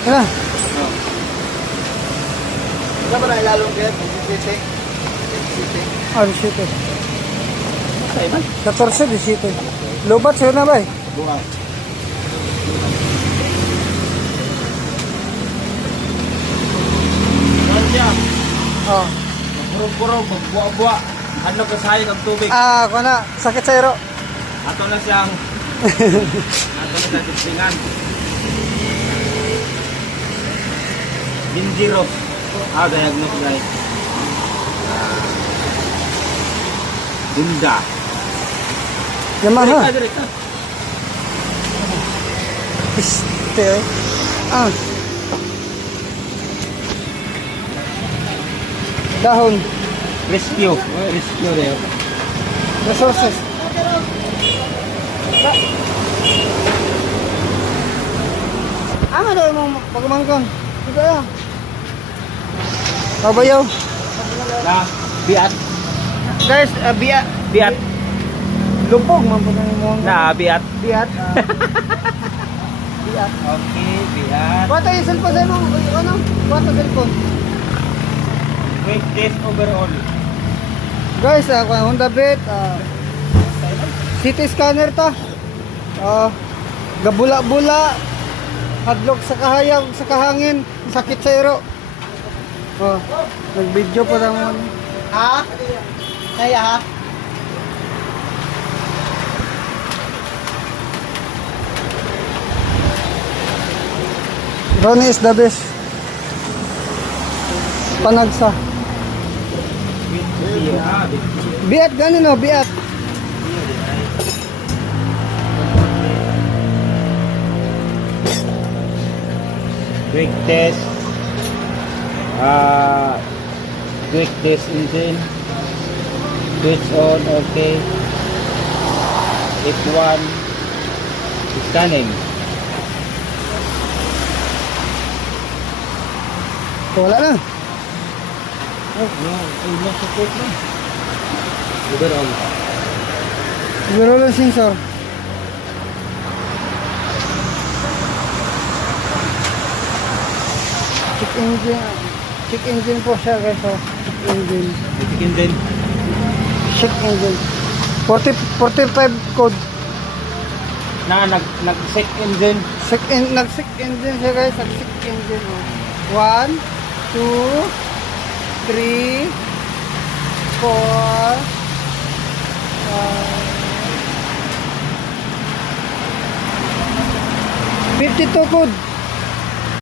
Ano? Wala ba na ilalong kaya? City. Ah, 17. Sa'yo man? 14, 17. Lobat sa'yo na ba eh? Buwan. Buwan siya. Oh. Puro-puro, magbuwa-buwa. Hadlok ka sa'yo ng tubig. Ah, ako na. Sakit sa iro. Ato na siyang ato na sa tipsingan. Dingiros. Diagnose guys. Dinda. Yamaha. Direka. Piste eh. Ah. Dahon. Rescue. Rescue rin. Resources. Ano daw mo pagmangkon? Ito ya. Kabayaw. Na, biat. Guys, biat. Biat. Lupog man po ng mo. Na, biat. Biat. Biat. Okay, biat. Kuha tayo yung cellphone sa mo. Ano? Kuha tayo cellphone. Quick test overall. Guys, Honda Beat. City scanner ta. Gabula-bula. Hadlok sa kahayag, sa kahangin. Sakit sa iro. Nag-video pa naman. Ha? Kaya ha? Ronnie is the best. Panagsa. Biat ganin o, biat. Quick test. Quick test engine. Switch on, okay. F1. Scanning. Wala na. No support na. Overall. Siguro lang sensor. Check engine. Check engine po siya guys. Check engine. Check engine. Check engine. 45 code. Nag-check engine. Nag-check engine siya guys. Nag-check engine. 1, 2, 3, 4, 52 code.